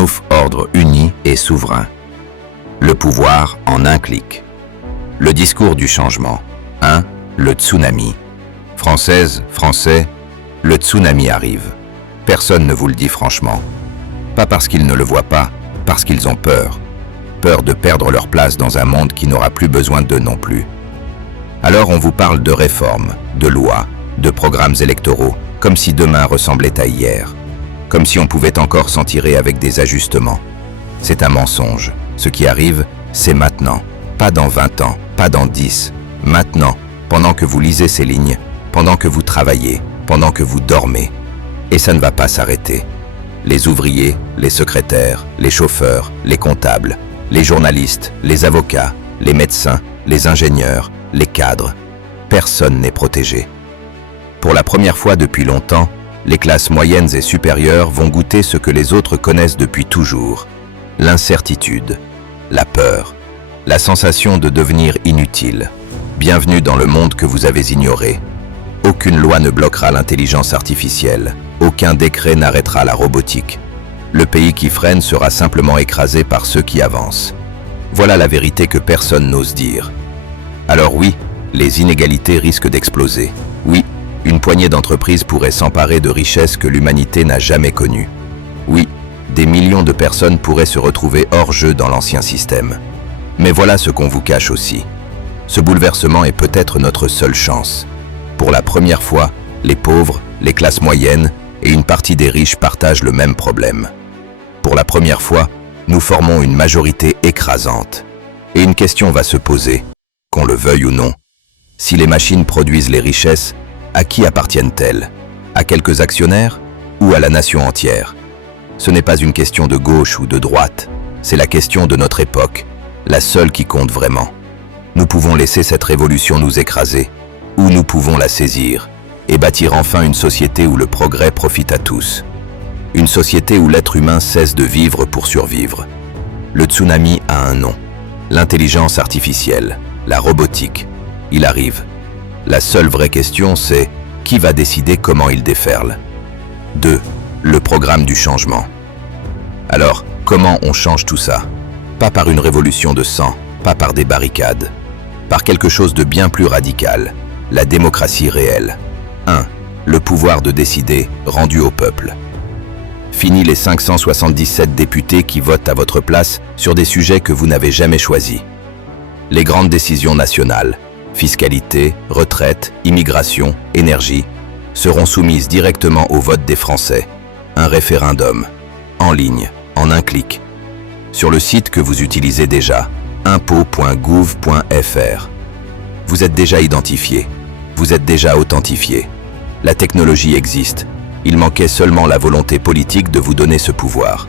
nouveau ordre uni et souverain. Le pouvoir en un clic. Le discours du changement. 1. Le tsunami. Française, Français, le tsunami arrive. Personne ne vous le dit franchement. Pas parce qu'ils ne le voient pas, parce qu'ils ont peur. Peur de perdre leur place dans un monde qui n'aura plus besoin d'eux non plus. Alors on vous parle de réformes, de lois, de programmes électoraux, comme si demain ressemblait à hier. Comme si on pouvait encore s'en tirer avec des ajustements. C'est un mensonge. Ce qui arrive, c'est maintenant. Pas dans 20 ans, pas dans 10. Maintenant, pendant que vous lisez ces lignes, pendant que vous travaillez, pendant que vous dormez. Et ça ne va pas s'arrêter. Les ouvriers, les secrétaires, les chauffeurs, les comptables, les journalistes, les avocats, les médecins, les ingénieurs, les cadres. Personne n'est protégé. Pour la première fois depuis longtemps, les classes moyennes et supérieures vont goûter ce que les autres connaissent depuis toujours. L'incertitude, la peur, la sensation de devenir inutile. Bienvenue dans le monde que vous avez ignoré. Aucune loi ne bloquera l'intelligence artificielle. Aucun décret n'arrêtera la robotique. Le pays qui freine sera simplement écrasé par ceux qui avancent. Voilà la vérité que personne n'ose dire. Alors oui, les inégalités risquent d'exploser. Oui, une poignée d'entreprises pourrait s'emparer de richesses que l'humanité n'a jamais connues. Oui, des millions de personnes pourraient se retrouver hors jeu dans l'ancien système. Mais voilà ce qu'on vous cache aussi. Ce bouleversement est peut-être notre seule chance. Pour la première fois, les pauvres, les classes moyennes et une partie des riches partagent le même problème. Pour la première fois, nous formons une majorité écrasante. Et une question va se poser, qu'on le veuille ou non. Si les machines produisent les richesses, à qui appartiennent-elles? À quelques actionnaires ou à la nation entière? Ce n'est pas une question de gauche ou de droite, c'est la question de notre époque, la seule qui compte vraiment. Nous pouvons laisser cette révolution nous écraser, ou nous pouvons la saisir, et bâtir enfin une société où le progrès profite à tous. Une société où l'être humain cesse de vivre pour survivre. Le tsunami a un nom, l'intelligence artificielle, la robotique. Il arrive. La seule vraie question, c'est qui va décider comment il déferle? 2. Le programme du changement. Alors, comment on change tout ça? Pas par une révolution de sang, pas par des barricades. Par quelque chose de bien plus radical, la démocratie réelle. 1. Le pouvoir de décider rendu au peuple. Fini les 577 députés qui votent à votre place sur des sujets que vous n'avez jamais choisis. Les grandes décisions nationales, fiscalité, retraite, immigration, énergie, seront soumises directement au vote des Français. Un référendum, en ligne, en un clic. Sur le site que vous utilisez déjà, impôts.gouv.fr. Vous êtes déjà identifié, vous êtes déjà authentifié. La technologie existe, il manquait seulement la volonté politique de vous donner ce pouvoir.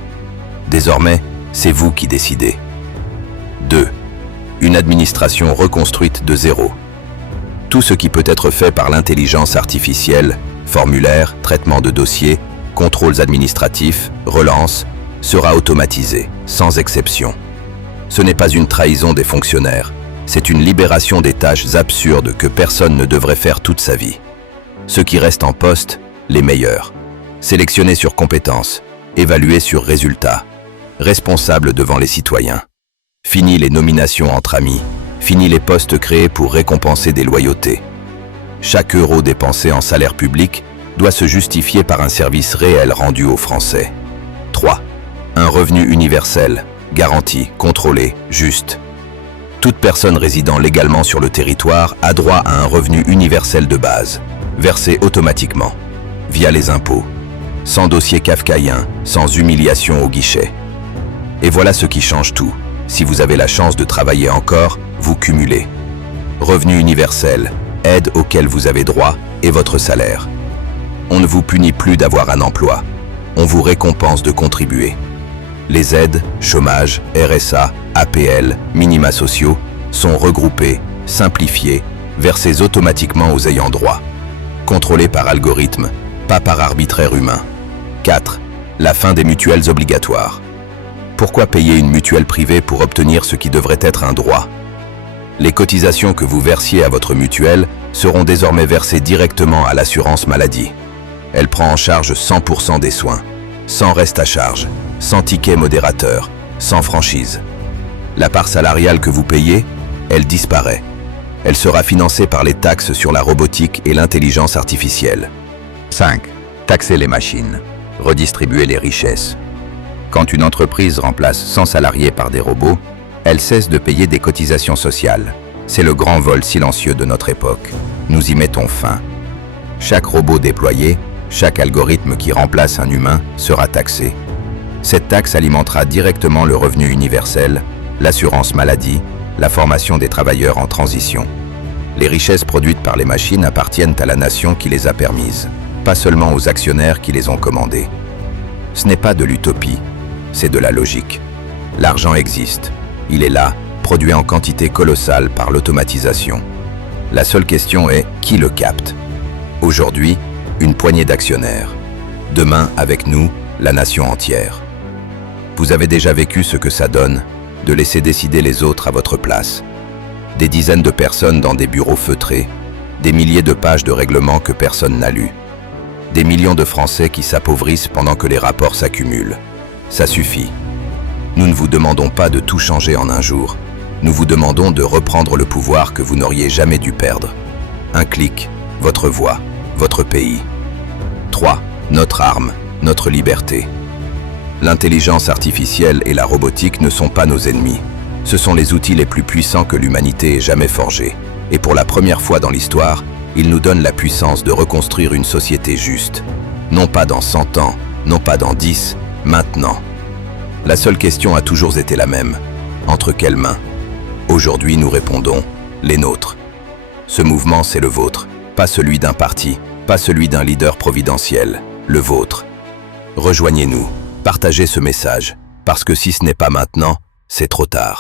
Désormais, c'est vous qui décidez. 2. Une administration reconstruite de zéro. Tout ce qui peut être fait par l'intelligence artificielle, formulaire, traitement de dossiers, contrôles administratifs, relance, sera automatisé, sans exception. Ce n'est pas une trahison des fonctionnaires, c'est une libération des tâches absurdes que personne ne devrait faire toute sa vie. Ceux qui restent en poste, les meilleurs. Sélectionnés sur compétences, évalués sur résultats, responsables devant les citoyens. Fini les nominations entre amis, fini les postes créés pour récompenser des loyautés. Chaque euro dépensé en salaire public doit se justifier par un service réel rendu aux Français. 3. Un revenu universel, garanti, contrôlé, juste. Toute personne résidant légalement sur le territoire a droit à un revenu universel de base, versé automatiquement, via les impôts, sans dossier kafkaïen, sans humiliation au guichet. Et voilà ce qui change tout. Si vous avez la chance de travailler encore, vous cumulez. Revenu universel, aide auquel vous avez droit et votre salaire. On ne vous punit plus d'avoir un emploi. On vous récompense de contribuer. Les aides, chômage, RSA, APL, minima sociaux, sont regroupés, simplifiés, versés automatiquement aux ayants droit. Contrôlés par algorithme, pas par arbitraire humain. 4. La fin des mutuelles obligatoires. Pourquoi payer une mutuelle privée pour obtenir ce qui devrait être un droit? Les cotisations que vous versiez à votre mutuelle seront désormais versées directement à l'assurance maladie. Elle prend en charge 100% des soins, sans reste à charge, sans ticket modérateur, sans franchise. La part salariale que vous payez, elle disparaît. Elle sera financée par les taxes sur la robotique et l'intelligence artificielle. 5. Taxer les machines. Redistribuer les richesses. Quand une entreprise remplace 100 salariés par des robots, elle cesse de payer des cotisations sociales. C'est le grand vol silencieux de notre époque. Nous y mettons fin. Chaque robot déployé, chaque algorithme qui remplace un humain sera taxé. Cette taxe alimentera directement le revenu universel, l'assurance maladie, la formation des travailleurs en transition. Les richesses produites par les machines appartiennent à la nation qui les a permises, pas seulement aux actionnaires qui les ont commandées. Ce n'est pas de l'utopie, c'est de la logique. L'argent existe, il est là, produit en quantité colossale par l'automatisation. La seule question est qui le capte. Aujourd'hui, une poignée d'actionnaires. Demain, avec nous, la nation entière. Vous avez déjà vécu ce que ça donne, de laisser décider les autres à votre place. Des dizaines de personnes dans des bureaux feutrés, des milliers de pages de règlements que personne n'a lus. Des millions de Français qui s'appauvrissent pendant que les rapports s'accumulent. Ça suffit. Nous ne vous demandons pas de tout changer en un jour. Nous vous demandons de reprendre le pouvoir que vous n'auriez jamais dû perdre. Un clic, votre voix, votre pays. 3. Notre arme, notre liberté. L'intelligence artificielle et la robotique ne sont pas nos ennemis. Ce sont les outils les plus puissants que l'humanité ait jamais forgés. Et pour la première fois dans l'histoire, ils nous donnent la puissance de reconstruire une société juste. Non pas dans 100 ans, non pas dans 10, maintenant. La seule question a toujours été la même. Entre quelles mains? Aujourd'hui, nous répondons, les nôtres. Ce mouvement, c'est le vôtre. Pas celui d'un parti, pas celui d'un leader providentiel, le vôtre. Rejoignez-nous, partagez ce message, parce que si ce n'est pas maintenant, c'est trop tard.